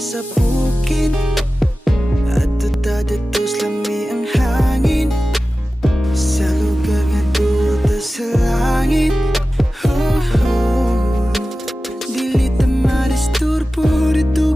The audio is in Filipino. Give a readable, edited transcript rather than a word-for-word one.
sa bukid, adto ta dito sa lami ang hangin, sa lugar nga duda sa langit. Dili ta madisturbo dito